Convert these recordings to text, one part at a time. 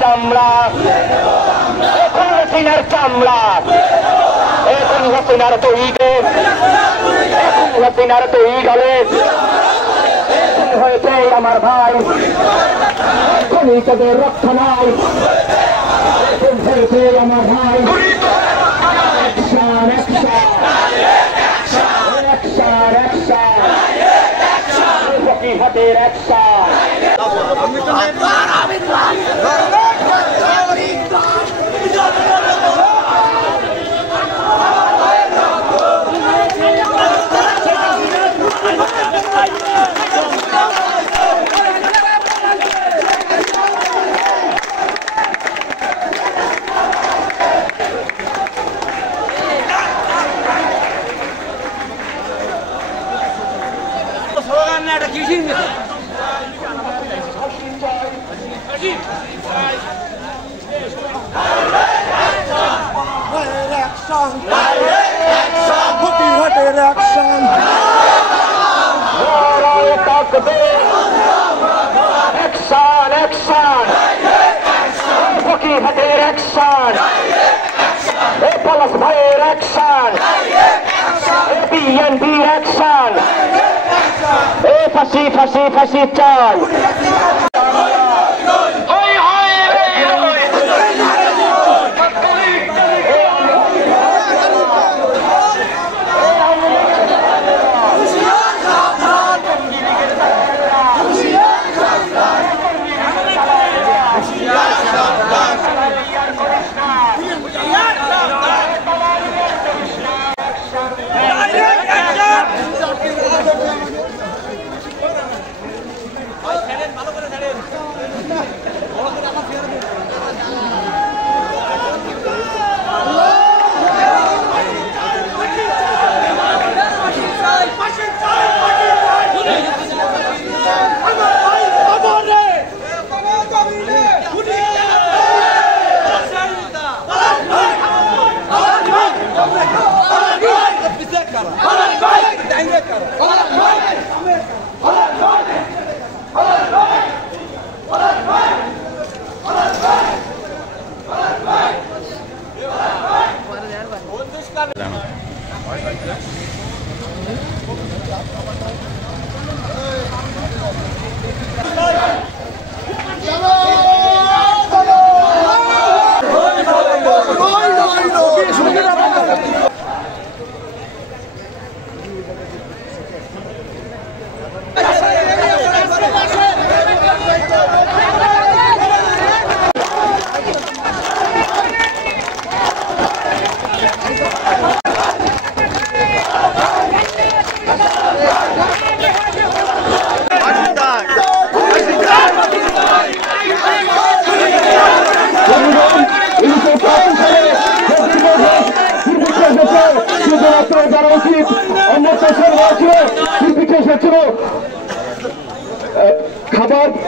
চামড়া এখন হাসিনার চামড়া এখন হাসিনার তৈরি এখন হাসিনার তৈরি গলে হয়েছে আমার ভাই খনিজদের রক্ষা নাই হয়েছে আমার ভাই অ্যাকশন অ্যাকশন অ্যাকশন অ্যাকশন ফকিহাতের অ্যাকশন ফকিহাতের অ্যাকশন পলাশ ভাইয়ের অ্যাকশন বিএনপির অ্যাকশন ফাঁসি ফাঁসি ফাঁসি চাই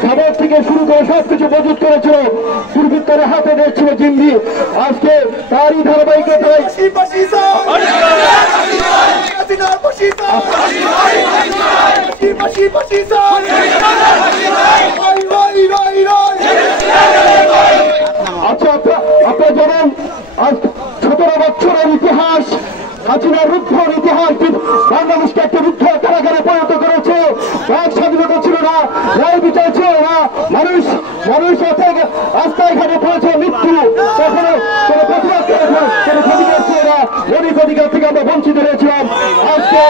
খাবার থেকে শুরু করে সবকিছু মজুত করেছিল দুর্বৃত্তরা হাতে দেখছিল জিম্মি আজকে তারই ধারাবাহিকতায় আচ্ছা আপনার জানেন আজ 17 বছরের ইতিহাস হাসিনার রুদ্ধর ইতিহাস বাংলাদেশকে একটা রুদ্ধ কারাগারে পরিণত করেছে স্বাধীনতা ছিল না ন্যায় বিচার ছিল না মানুষ রাস্তায় ঘাটে পড়েছে মৃত্যু কখনো কোনো প্রতিবাদ করেছে কোনো অধিকার ছিল না মৌলিক অধিকার থেকে আমরা বঞ্চিত হয়েছিলাম আজকে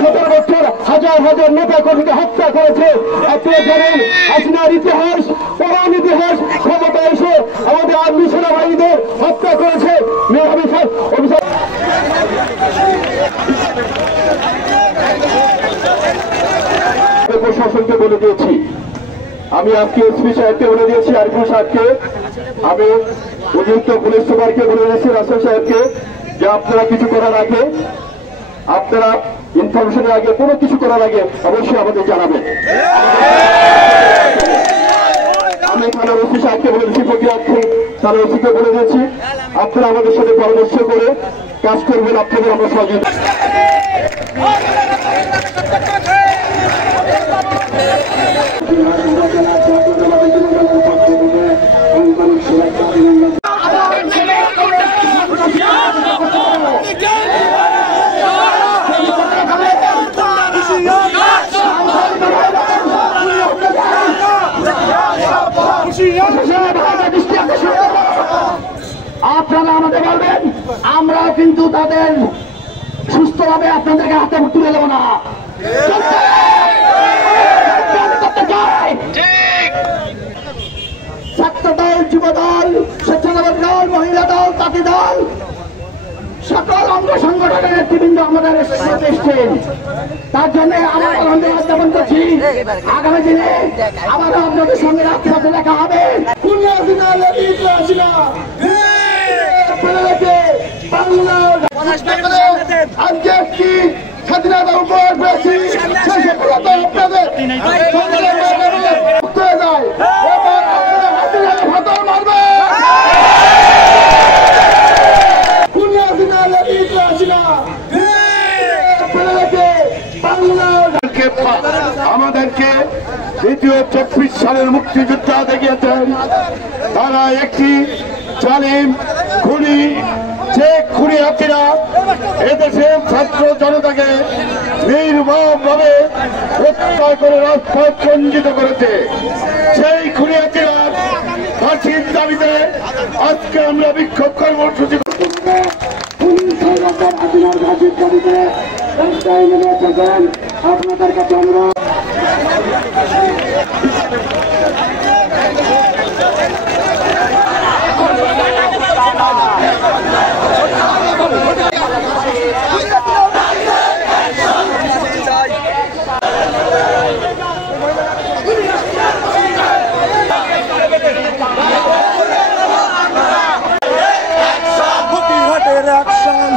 17 বছর হাজার হাজার নেতা কর্মীকে হত্যা করেছে আপনারা জানেন হাসিনার ইতিহাস পরাণ ইতিহাস ক্ষমতা এসে আমাদের আর্মি সেনাবাহিনীদের হত্যা করেছে মেধাবী অফিসার প্রশাসনকে বলে দিয়েছি, আমি আজকে এসপি সাহেবকে বলে দিয়েছি, আরিফুল সাহেবকে, আমি অতিরিক্ত পুলিশ সুপারকে বলে দিয়েছি, রাসেল সাহেবকে, যে আপনারা কিছু করার আগে, আপনারা ইনফরমেশনের আগে, কোনো কিছু করার আগে অবশ্যই আমাদের জানাবেন। আমি থানার ওসি সাহেবকে বলে দিয়েছি, ফকিরাতপুর থানার ওসিকে বলে দিয়েছি, আপনারা আমাদের সাথে পরামর্শ করে কাজ করবেন, আপনাদের আমরা সহযোগিতা। আপনারা আমাদের বলবেন, আমরাও কিন্তু তাদের সুস্থভাবে আপনাদেরকে হাতে তুলে দেবো না। ছাত্র দল, যুব দল, স্বেচ্ছাসেবক দল, মহিলা দল, তাঁতি দল, সকল অঙ্গ সংগঠনের নেতৃবৃন্দ আমাদের সাথে এসছেন। তার জন্য আমরা আলহামদুলিল্লাহ জ্ঞাপন করছি, আগামী দিনে আবারও আপনাদের সঙ্গে রাজপথে দেখা হবে। আজকে একটি স্বাধীনতা উপহার পেয়েছি, সেই সফলতা আপনাদের আমাদেরকে দ্বিতীয় 24 সালের মুক্তিযোদ্ধা দেখিয়েছেন। তারা একটি জালিম খুনি, যে খুনি হাসিনা এদেশের ছাত্র জনতাকে নির্মমভাবে হত্যা করে রাজপথ রঞ্জিত করেছে। সেই খুনি হাসিনার ফাঁসির দাবিতে আজকে আমরা বিক্ষোভ কর্মসূচি আপনাদের কাছে আমরা Action!